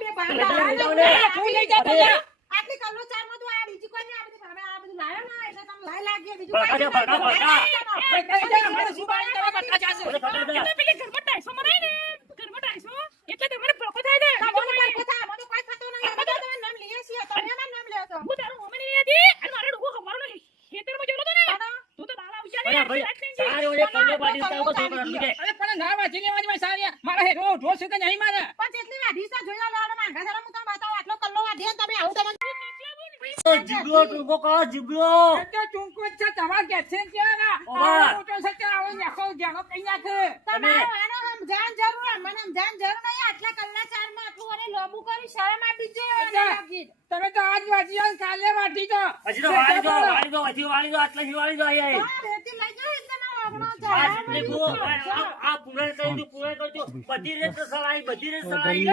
બે ભાંડા તું લઈ જા પેલા. આટલી કલ્લો ચારમાં તું આ બીજી કોઈ નહીં આ બધું લાયો ના એટલે તમને લાય લાગે બીજું અમારે શું બાળી તમે બટા જાશે. એટલે પેલી ઘરમાં ટાઈસો મરાય ને ઘરમાં ટાઈસો એટલે તમારે પ્રોકો થાય ને તમને કોઈ થતો નહીં અમે તો તમે નામ લઈએ છીએ તમે એના નામ લ્યો છો હું તારું મમ્મી નહીં હતી અને મારે ડૂબો ખબર નહીં ખેતરમાં ગયો તો ને તું તો બાલા અરે પણ ના વાંચી લેવાની માં સારી મારા હેરો જોશ કે નહીં મારે. પણ જેટલી વાઢી છે જોઈ લો માંગા જરા હું તમને બતાવું આટલો કલ્લો વાઢીએ તમે આવું તમે જીબલો ટૂંકો કહો જીબલો તો ચૂંકો જ છે તમાર કે છે કે ના ઓવા. હું તો સચ્ચે આવો નાખો જાણો કઈ નાખે. તમારો આનો સમજાન જરૂર મને સમજાન જરૂર નહીં આટલા કલ્લા ચારમાં આટલું અને લોબુ કરી શરમ આપી જો તમે તો આજ વાંચી અને કાલે વાંચી તો હજી તો વાળી દો વાળી દો આટલા વાળી દો આયા રેતી લઈ જાઓ એટલે ના ઓગણો આ જીબલી ગો આ પૂરા કરી દો બધી રેત સળાઈ